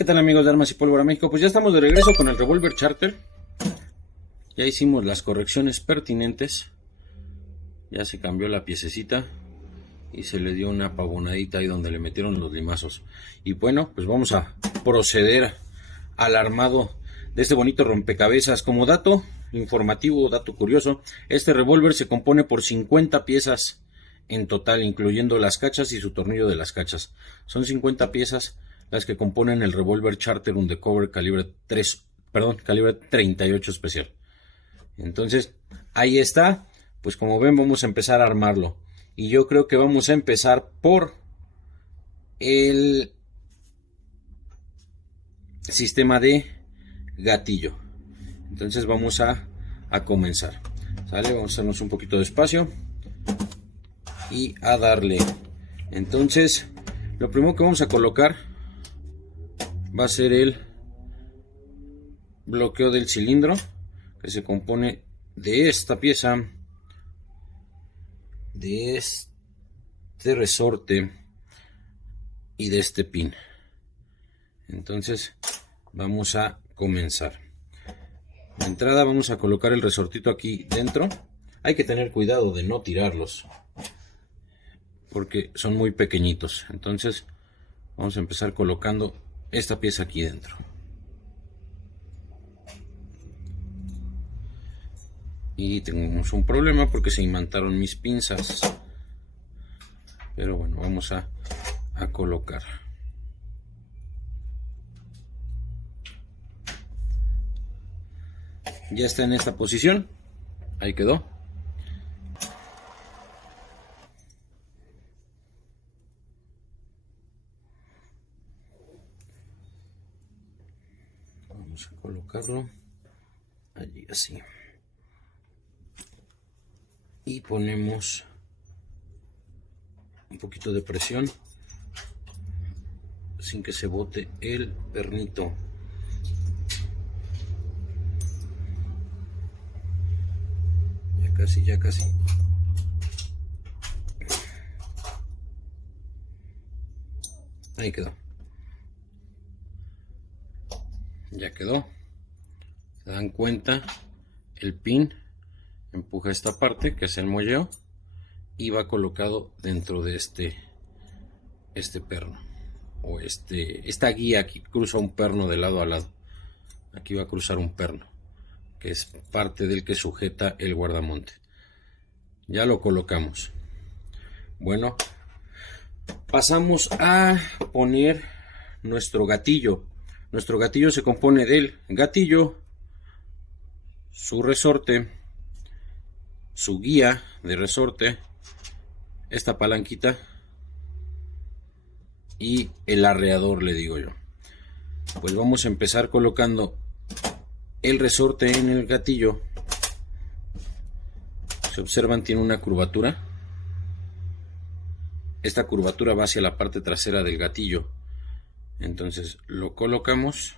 ¿Qué tal, amigos de Armas y Pólvora México? Pues ya estamos de regreso con el revólver Charter. Ya hicimos las correcciones pertinentes. Ya se cambió la piececita y se le dio una pavonadita ahí donde le metieron los limazos. Y bueno, pues vamos a proceder al armado de este bonito rompecabezas. Como dato informativo, dato curioso, este revólver se compone por 50 piezas en total, incluyendo las cachas y su tornillo de las cachas. Son 50 piezas las que componen el revólver Charter Undercover calibre 38 especial. Entonces, ahí está. Pues como ven, vamos a empezar a armarlo. Y yo creo que vamos a empezar por el sistema de gatillo. Entonces vamos a comenzar. ¿Sale? Vamos a hacernos un poquito de espacio y a darle. Entonces, lo primero que vamos a colocar va a ser el bloqueo del cilindro, que se compone de esta pieza, de este resorte y de este pin. Entonces vamos a comenzar. De entrada vamos a colocar el resortito aquí dentro. Hay que tener cuidado de no tirarlos porque son muy pequeñitos. Entonces vamos a empezar colocando esta pieza aquí dentro. Y tenemos un problema porque se imantaron mis pinzas. Pero bueno, vamos a colocar. Ya está en esta posición. Ahí quedó. Vamos a colocarlo allí así. Y ponemos un poquito de presión sin que se bote el pernito. Ya casi. Ahí quedó. Ya quedó. Se dan cuenta, el pin empuja esta parte que es el molleo y va colocado dentro de este perno, o esta guía que cruza un perno de lado a lado. Aquí va a cruzar un perno que es parte del que sujeta el guardamonte. Ya lo colocamos. Bueno, pasamos a poner nuestro gatillo. Nuestro gatillo se compone del gatillo, su resorte, su guía de resorte, esta palanquita y el arreador, le digo yo. Pues vamos a empezar colocando el resorte en el gatillo. Se observan, tiene una curvatura. Esta curvatura va hacia la parte trasera del gatillo. Entonces lo colocamos.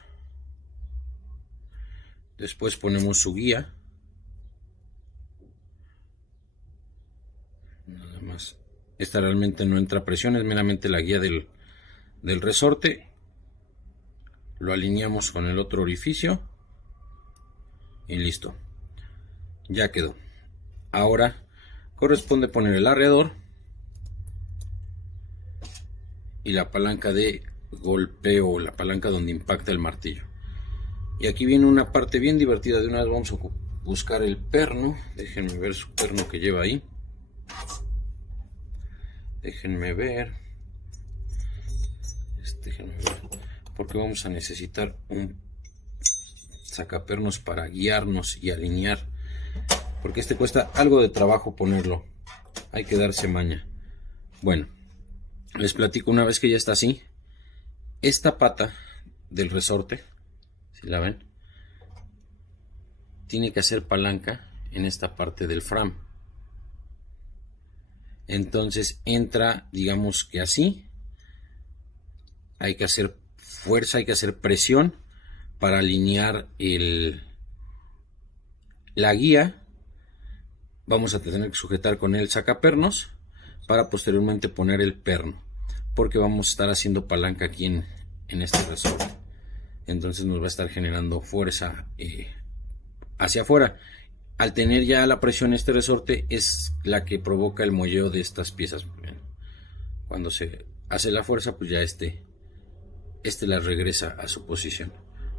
Después ponemos su guía. Nada más. Esta realmente no entra presión, es meramente la guía del resorte. Lo alineamos con el otro orificio. Y listo. Ya quedó. Ahora corresponde poner el arreador y la palanca de golpeo, la palanca donde impacta el martillo. Y aquí viene una parte bien divertida. De una vez vamos a buscar el perno. Déjenme ver su perno que lleva ahí. Déjenme ver. Déjenme ver. Porque vamos a necesitar un sacapernos para guiarnos y alinear. Porque cuesta algo de trabajo ponerlo. Hay que darse maña. Bueno, les platico. Una vez que ya está así, esta pata del resorte, si la ven, tiene que hacer palanca en esta parte del frame. Entonces entra, digamos que así. Hay que hacer fuerza, hay que hacer presión para alinear la guía. Vamos a tener que sujetar con el sacapernos para posteriormente poner el perno, porque vamos a estar haciendo palanca aquí en este resorte. entonces nos va a estar generando fuerza hacia afuera. Al tener ya la presión este resorte es la que provoca el molleo de estas piezas. Cuando se hace la fuerza, pues ya este la regresa a su posición,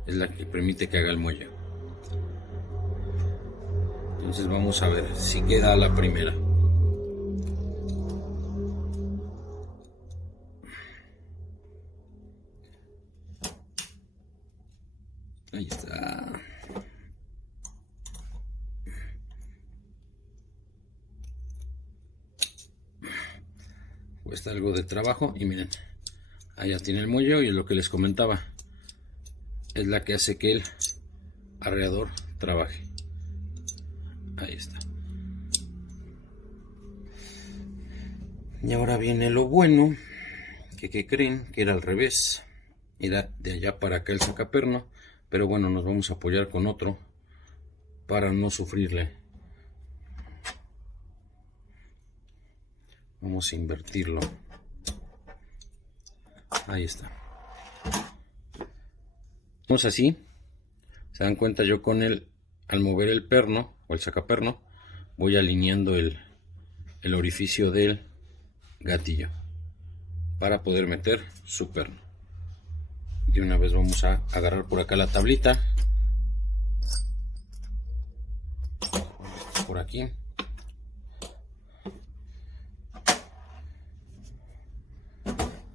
es la que permite que haga el molleo. Entonces vamos a ver si queda la primera. Ahí está. Cuesta algo de trabajo y miren, allá tiene el muelle y es lo que les comentaba, es la que hace que el arreador trabaje. Ahí está. Y ahora viene lo bueno, que ¿qué creen? Que era al revés, era de allá para acá el sacaperno, pero bueno, nos vamos a apoyar con otro para no sufrirle. Vamos a invertirlo. Ahí está. Vamos así. Se dan cuenta, yo con al mover el perno o el sacaperno, voy alineando el orificio del gatillo para poder meter su perno. De una vez vamos a agarrar por acá la tablita, por aquí.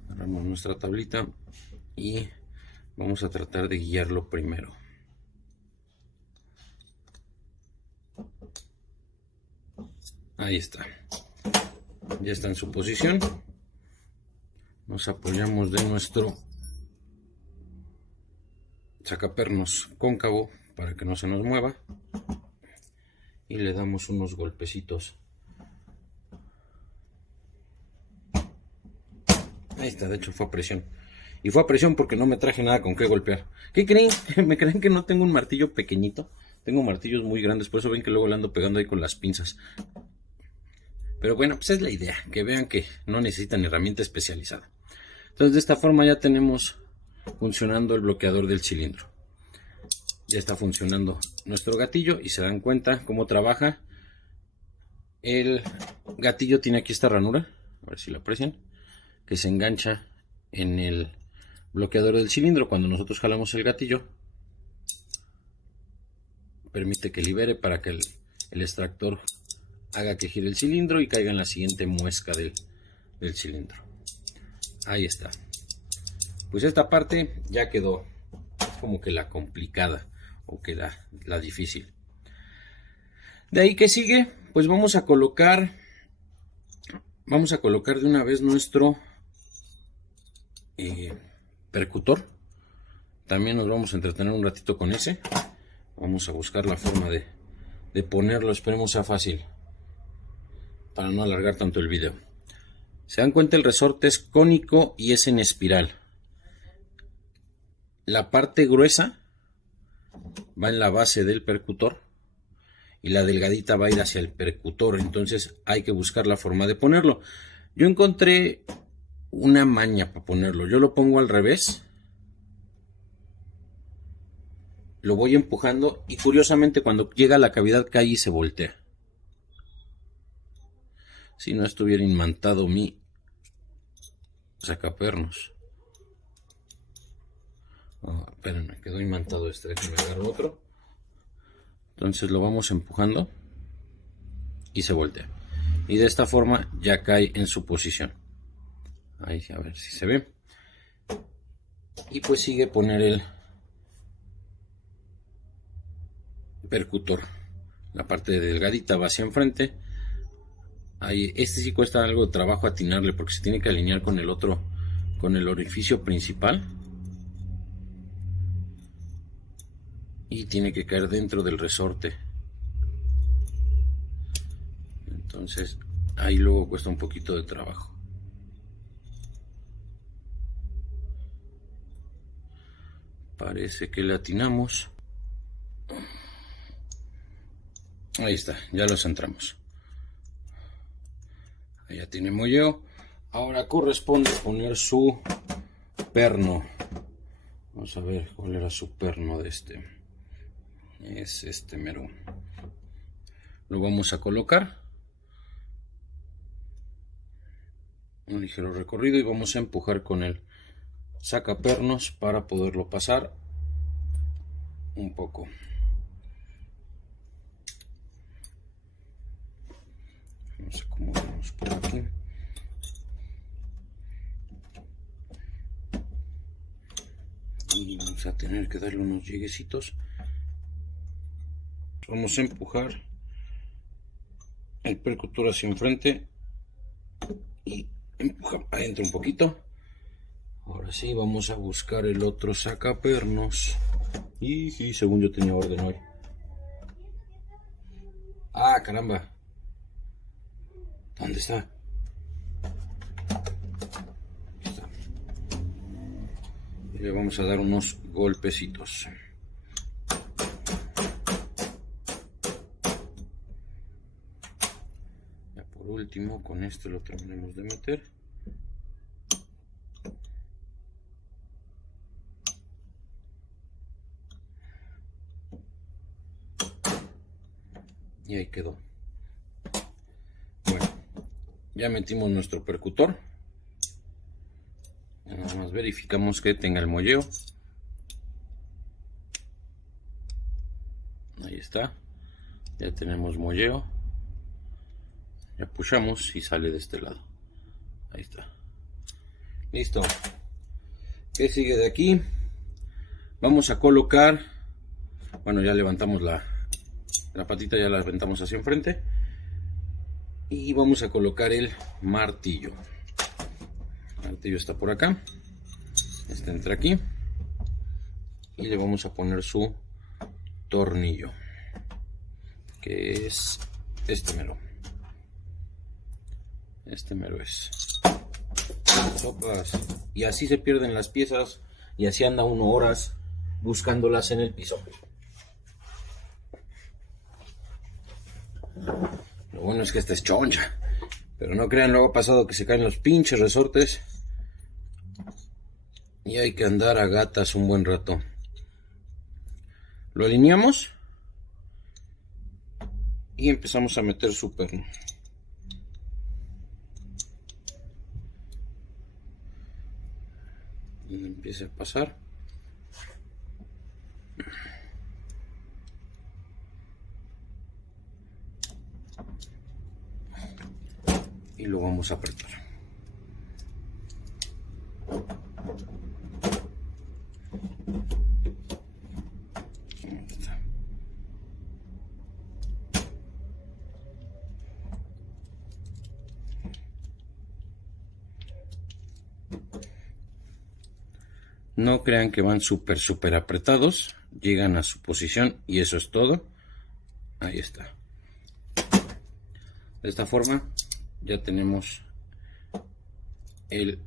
Agarramos nuestra tablita y vamos a tratar de guiarlo primero. Ahí está. Ya está en su posición. Nos apoyamos de nuestro sacapernos cóncavo para que no se nos mueva y le damos unos golpecitos. Ahí está, de hecho fue a presión. Y fue a presión porque no me traje nada con qué golpear. ¿Qué creen? ¿Me creen que no tengo un martillo pequeñito? Tengo martillos muy grandes, por eso ven que luego le ando pegando ahí con las pinzas. Pero bueno, pues es la idea, que vean que no necesitan herramienta especializada. Entonces de esta forma ya tenemos funcionando el bloqueador del cilindro. Ya está funcionando nuestro gatillo y se dan cuenta cómo trabaja. El gatillo tiene aquí esta ranura, a ver si lo aprecian, que se engancha en el bloqueador del cilindro. Cuando nosotros jalamos el gatillo, permite que libere para que el extractor haga que gire el cilindro y caiga en la siguiente muesca del cilindro. Ahí está. Pues esta parte ya quedó como que la complicada o que la difícil. De ahí, que sigue, pues vamos a colocar de una vez nuestro percutor. También nos vamos a entretener un ratito con ese. Vamos a buscar la forma de ponerlo, esperemos sea fácil para no alargar tanto el video. Se dan cuenta, el resorte es cónico y es en espiral. La parte gruesa va en la base del percutor y la delgadita va a ir hacia el percutor, entonces hay que buscar la forma de ponerlo. Yo encontré una maña para ponerlo. Yo lo pongo al revés, lo voy empujando y curiosamente cuando llega a la cavidad cae y se voltea. Si no estuviera imantado mi sacapernos. Espérenme, quedó imantado este, déjenme agarrar otro. Entonces lo vamos empujando y se voltea. Y de esta forma ya cae en su posición. Ahí, a ver si se ve. Y pues sigue poner el percutor. La parte delgadita va hacia enfrente. Ahí, este sí cuesta algo de trabajo atinarle porque se tiene que alinear con el otro, con el orificio principal. Y tiene que caer dentro del resorte. Entonces ahí luego cuesta un poquito de trabajo. Parece que le atinamos. Ahí está, ya lo centramos. Ahí ya tiene molleo. Ahora corresponde poner su perno. Vamos a ver cuál era su perno de este. Es este mero. Lo vamos a colocar. Un ligero recorrido y vamos a empujar con el sacapernos para poderlo pasar un poco. Vamos a acomodarnos por aquí. Y vamos a tener que darle unos lleguecitos. Vamos a empujar el percutor hacia enfrente y empuja adentro un poquito. Ahora sí, vamos a buscar el otro sacapernos. Y según yo tenía orden hoy. Ah, caramba. ¿Dónde está? Aquí está. Y le vamos a dar unos golpecitos. Ya por último, con esto lo terminamos de meter. Y ahí quedó. Bueno, ya metimos nuestro percutor. Nada más verificamos que tenga el molleo. Ahí está. Ya tenemos molleo. Ya pushamos y sale de este lado. Ahí está. Listo. ¿Qué sigue de aquí? Vamos a colocar. Bueno, ya levantamos la patita, ya la aventamos hacia enfrente. Y vamos a colocar el martillo. El martillo está por acá. Este entra aquí. Y le vamos a poner su tornillo. Que es este mero. Este mero es. Sopas. Y así se pierden las piezas. Y así anda uno horas buscándolas en el piso. Lo bueno es que esta es choncha. Pero no crean, luego ha pasado que se caen los pinches resortes. Y hay que andar a gatas un buen rato. Lo alineamos. Y empezamos a meter su perno. Y empieza a pasar. Y lo vamos a apretar. No crean que van súper apretados. Llegan a su posición y eso es todo. Ahí está. De esta forma ya tenemos el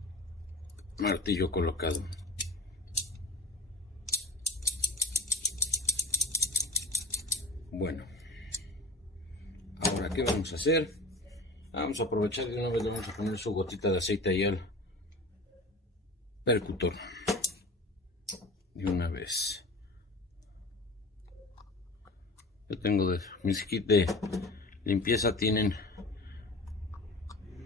martillo colocado. Bueno, ahora ¿qué vamos a hacer? Vamos a aprovechar de una vez, le vamos a poner su gotita de aceite ahí al percutor. De una vez. Yo tengo mis kits de limpieza, tienen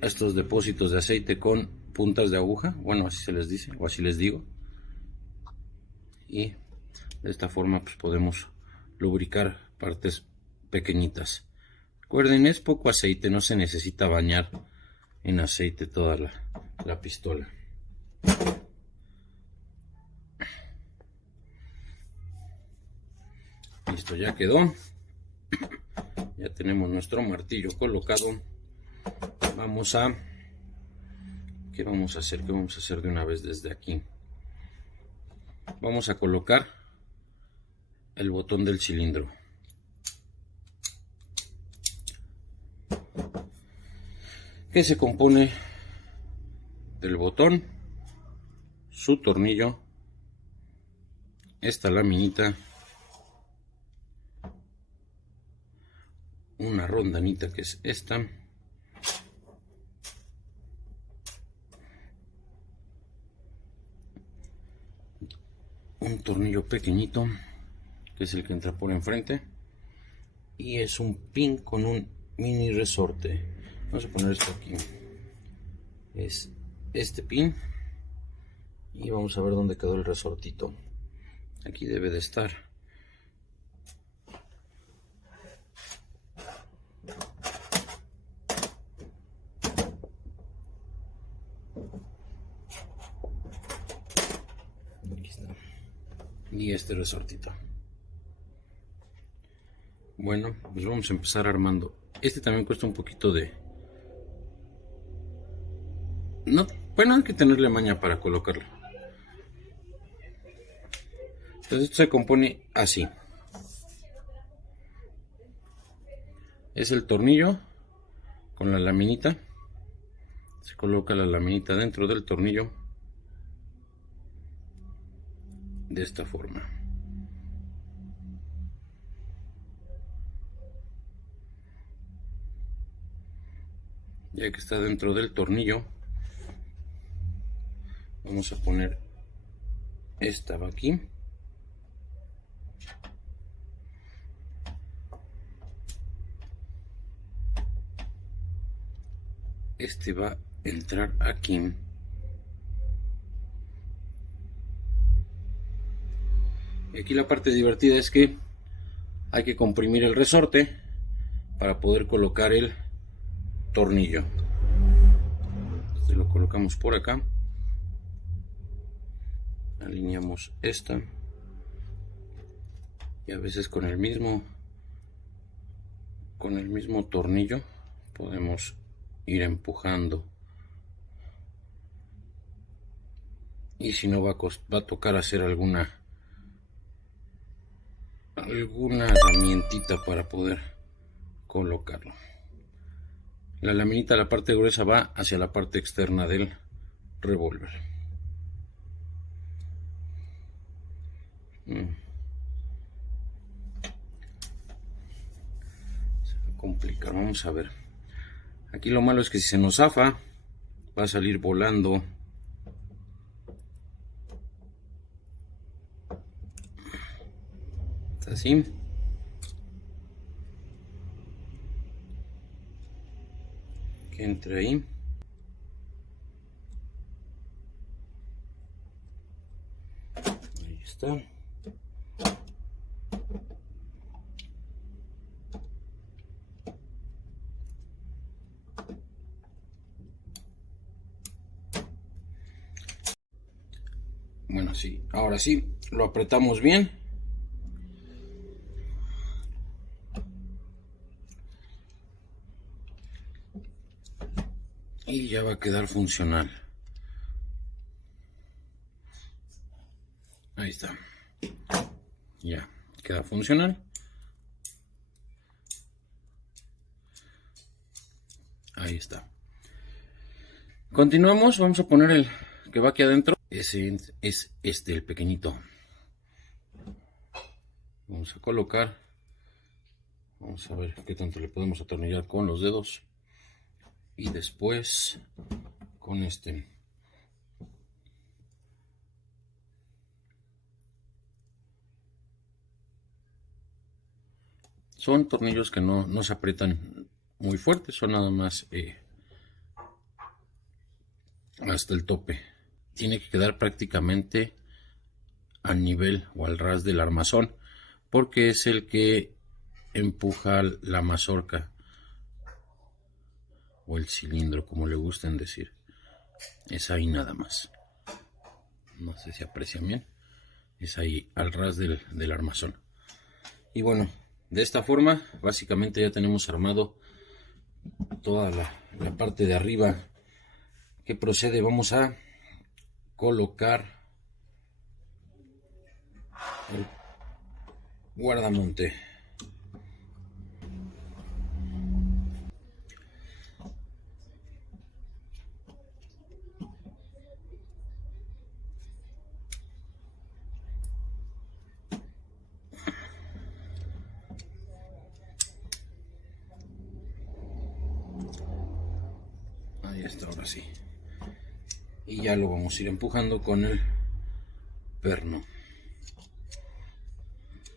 estos depósitos de aceite con puntas de aguja, bueno, así se les dice, o así les digo. Y de esta forma pues podemos lubricar partes pequeñitas. Recuerden, es poco aceite, no se necesita bañar en aceite toda la pistola. Listo, ya quedó. Ya tenemos nuestro martillo colocado. ¿Qué vamos a hacer? ¿Qué vamos a hacer de una vez desde aquí? Vamos a colocar el botón del cilindro. Que se compone del botón, su tornillo, esta laminita, una rondanita que es esta, un tornillo pequeñito que es el que entra por enfrente, y es un pin con un mini resorte. Vamos a poner esto aquí, es este pin, y vamos a ver dónde quedó el resortito. Aquí debe de estar. Aquí está. Y este resortito. Bueno, pues vamos a empezar armando. Este también cuesta un poquito de... No, bueno, hay que tenerle maña para colocarlo. Entonces esto se compone así. Es el tornillo con la laminita. Se coloca la laminita dentro del tornillo de esta forma. Ya que está dentro del tornillo, vamos a poner esta va aquí. Este va a entrar aquí. Y aquí la parte divertida es que hay que comprimir el resorte para poder colocar el tornillo. Este lo colocamos por acá. Alineamos esta. Y a veces con el mismo tornillo podemos ir empujando. Y si no, va a tocar hacer alguna herramientita para poder colocarlo. La laminita, la parte gruesa, va hacia la parte externa del revólver. Se va a complicar, vamos a ver. Aquí lo malo es que si se nos zafa, va a salir volando. Así. Que entre ahí. Ahí está. Bueno, sí, ahora sí, lo apretamos bien. Y ya va a quedar funcional. Ahí está. Ya queda funcional. Ahí está. Continuamos, vamos a poner el que va aquí adentro. Ese es este, el pequeñito. Vamos a colocar. Vamos a ver qué tanto le podemos atornillar con los dedos. Y después con este. Son tornillos que no se aprietan muy fuerte, son nada más hasta el tope. Tiene que quedar prácticamente al nivel o al ras del armazón, porque es el que empuja la mazorca o el cilindro, como le gusten decir. Es ahí nada más. No sé si aprecian bien. Es ahí al ras del armazón. Y bueno, de esta forma básicamente ya tenemos armado toda la parte de arriba. Que procede, vamos a colocar el guardamonte. Ahí está, ahora sí. Y ya lo vamos a ir empujando con el perno.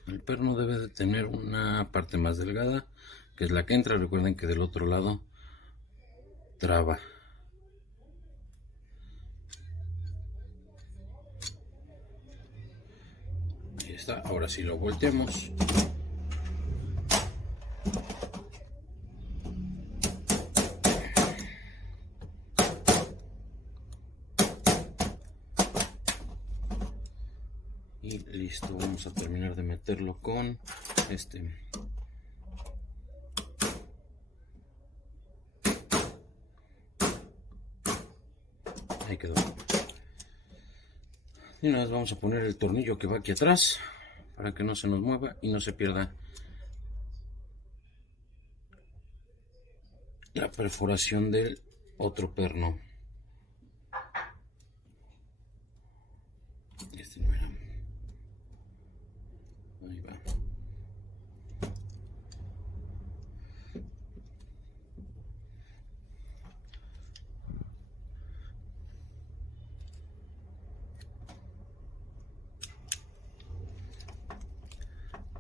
El perno debe de tener una parte más delgada, que es la que entra. Recuerden que del otro lado traba. Ahí está. Ahora sí lo volteamos. Y listo, vamos a terminar de meterlo con este. Ahí quedó. Y una vez vamos a poner el tornillo que va aquí atrás para que no se nos mueva y no se pierda la perforación del otro perno. Este no era. Ahí va.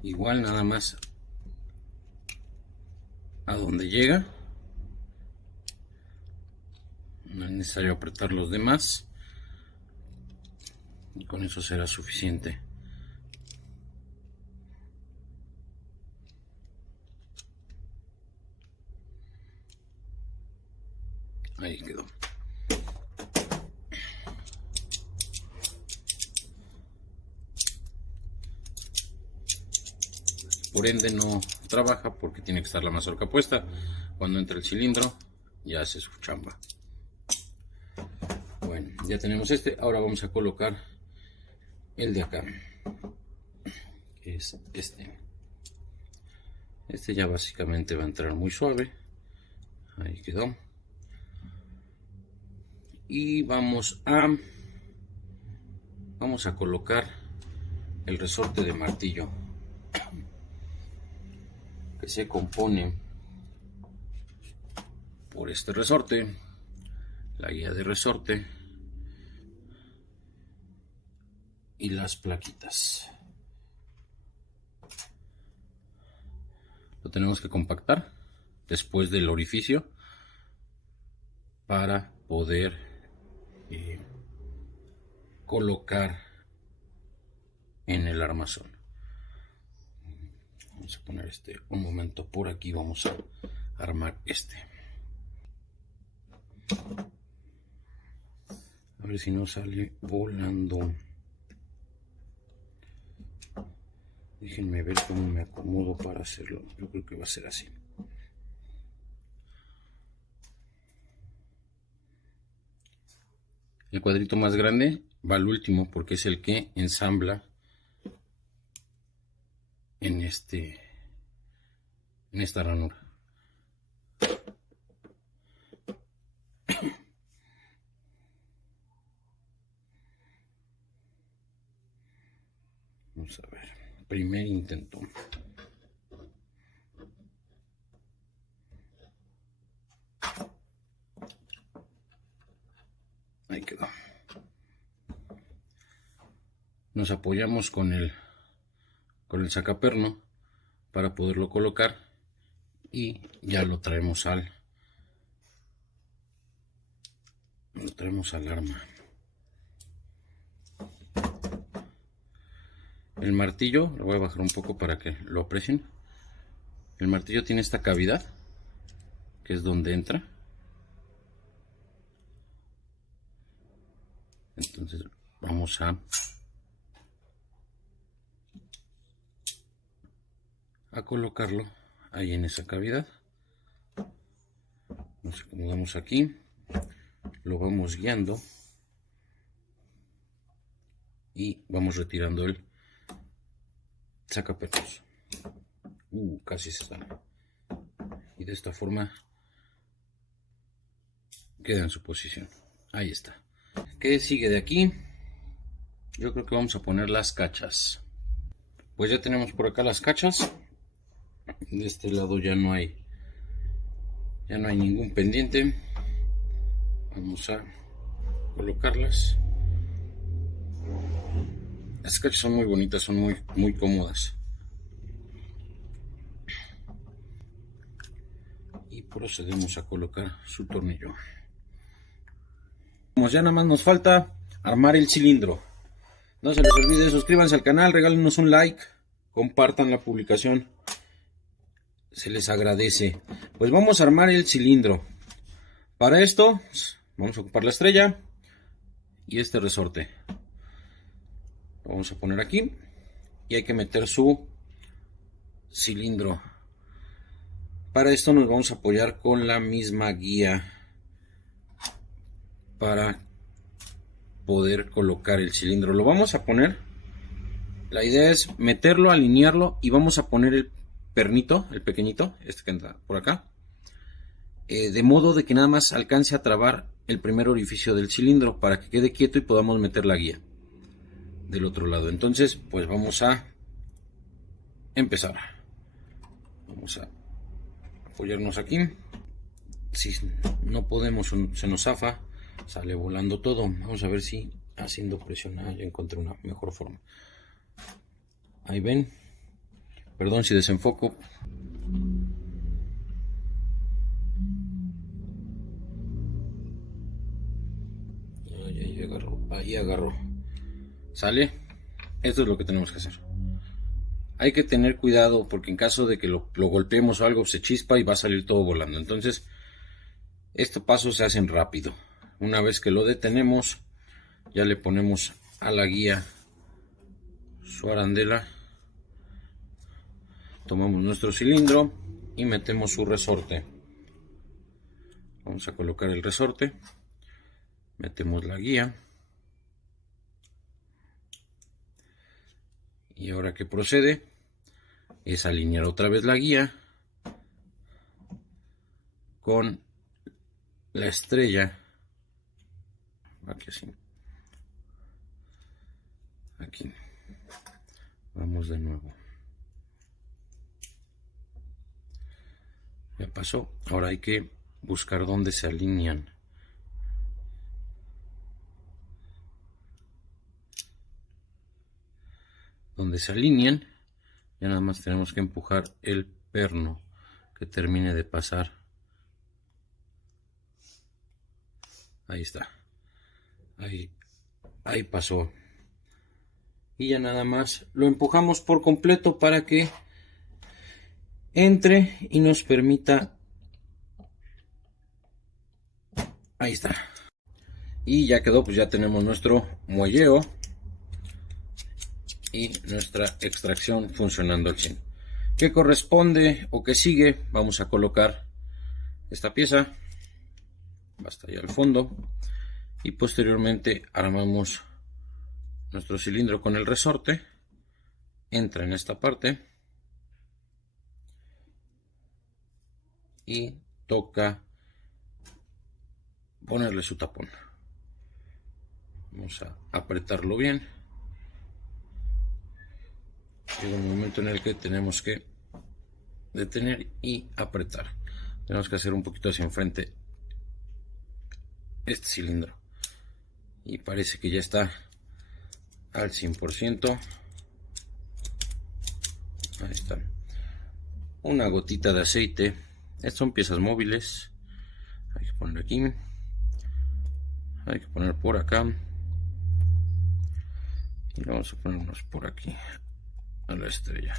Igual, nada más a donde llega. No es necesario apretar los demás. Y con eso será suficiente. Ahí quedó. Por ende no trabaja porque tiene que estar la mazorca puesta. Cuando entra el cilindro ya hace su chamba. Bueno, ya tenemos este. Ahora vamos a colocar el de acá, que es este. Este ya básicamente va a entrar muy suave. Ahí quedó. Y vamos a colocar el resorte de martillo, que se compone por este resorte, la guía de resorte y las plaquitas. Lo tenemos que compactar después del orificio para poder colocar en el armazón. Vamos a poner este un momento por aquí. Vamos a armar este. A ver si no sale volando. Déjenme ver cómo me acomodo para hacerlo. Yo creo que va a ser así. El cuadrito más grande va al último porque es el que ensambla en esta ranura. Vamos a ver. Primer intento. Ahí quedó. Nos apoyamos con el sacaperno para poderlo colocar y ya lo traemos al arma. El martillo, lo voy a bajar un poco para que lo aprecien. El martillo tiene esta cavidad, que es donde entra. Entonces vamos a colocarlo ahí en esa cavidad. Nos acomodamos aquí, lo vamos guiando y vamos retirando el sacapernos. Casi se sale. Y de esta forma queda en su posición. Ahí está. ¿Qué sigue de aquí? Yo creo que vamos a poner las cachas. Pues ya tenemos por acá las cachas. De este lado ya no hay ningún pendiente. Vamos a colocarlas. Las cachas son muy bonitas, son muy cómodas. procedemos a colocar su tornillo. Como ya nada más nos falta armar el cilindro. No se les olvide, suscríbanse al canal, regálenos un like, compartan la publicación, se les agradece. Pues vamos a armar el cilindro. Para esto vamos a ocupar la estrella y este resorte. Lo vamos a poner aquí y hay que meter su cilindro. Para esto nos vamos a apoyar con la misma guía para poder colocar el cilindro. Lo vamos a poner, la idea es meterlo, alinearlo y vamos a poner el pernito, el pequeñito, este que entra por acá, de modo de que nada más alcance a trabar el primer orificio del cilindro para que quede quieto y podamos meter la guía del otro lado. Entonces pues vamos a empezar. Vamos a apoyarnos aquí. Si no podemos, se nos zafa, sale volando todo. Vamos a ver si haciendo presión ya encontré una mejor forma. Ahí ven, perdón si desenfoco. Ahí agarró. ¿Sale? Esto es lo que tenemos que hacer. Hay que tener cuidado porque en caso de que lo golpeemos o algo se chispa y va a salir todo volando. Entonces estos pasos se hacen rápido. Una vez que lo detenemos, ya le ponemos a la guía su arandela, tomamos nuestro cilindro y metemos su resorte. Vamos a colocar el resorte, metemos la guía y ahora que procede es alinear otra vez la guía con la estrella. Aquí así. Aquí. Vamos de nuevo. Ya pasó. Ahora hay que buscar dónde se alinean. Donde se alinean, ya nada más tenemos que empujar el perno que termine de pasar. Ahí está. Ahí pasó. Y ya nada más lo empujamos por completo para que entre y nos permita. Ahí está. Y ya quedó, pues ya tenemos nuestro muelleo y nuestra extracción funcionando al 100. ¿Qué corresponde o qué sigue? Vamos a colocar esta pieza hasta allá al fondo y posteriormente armamos nuestro cilindro con el resorte. Entra en esta parte y toca ponerle su tapón. Vamos a apretarlo bien. Llega un momento en el que tenemos que detener y apretar. Tenemos que hacer un poquito hacia enfrente este cilindro y parece que ya está al 100%. Ahí está. Una gotita de aceite. Estas son piezas móviles. Hay que poner aquí, hay que poner por acá y vamos a ponernos por aquí a la estrella,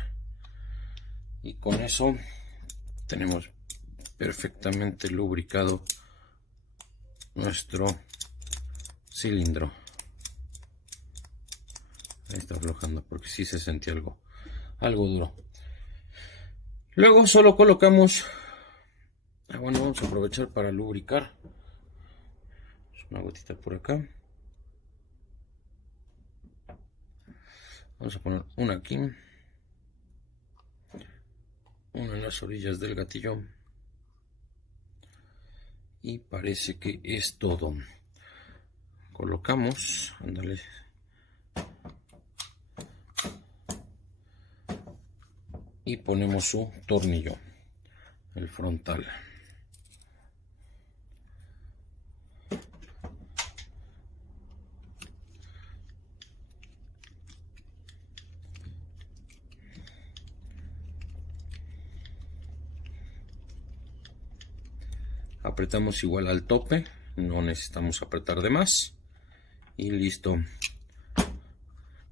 y con eso tenemos perfectamente lubricado nuestro cilindro. Ahí está aflojando porque sí se sentía algo duro. Luego solo colocamos, bueno, vamos a aprovechar para lubricar. Una gotita por acá. Vamos a poner una aquí, una en las orillas del gatillo y parece que es todo. Colocamos, ándale, y ponemos su tornillo, el frontal. Apretamos igual al tope, no necesitamos apretar de más. Y listo.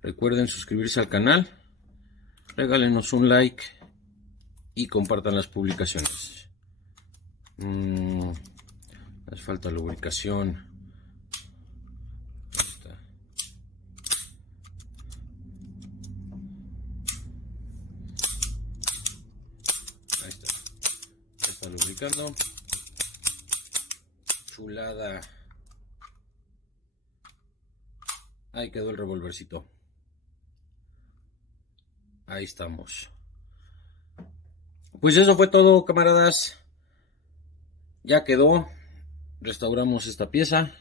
Recuerden suscribirse al canal, regálenos un like y compartan las publicaciones. Les falta lubricación. Ahí está. Ya está lubricando. Chulada. Ahí quedó el revolvercito. Ahí estamos. Pues eso fue todo, camaradas. Ya quedó. Restauramos esta pieza.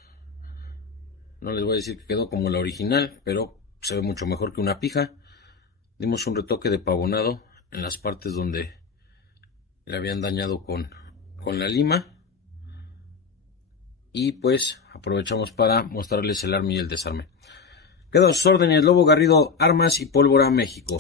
No les voy a decir que quedó como la original, pero se ve mucho mejor que una pija. Dimos un retoque de pavonado en las partes donde le habían dañado con la lima. Y pues aprovechamos para mostrarles el arma y el desarme. Quedo a sus órdenes, Lobo Garrido, Armas y Pólvora, México.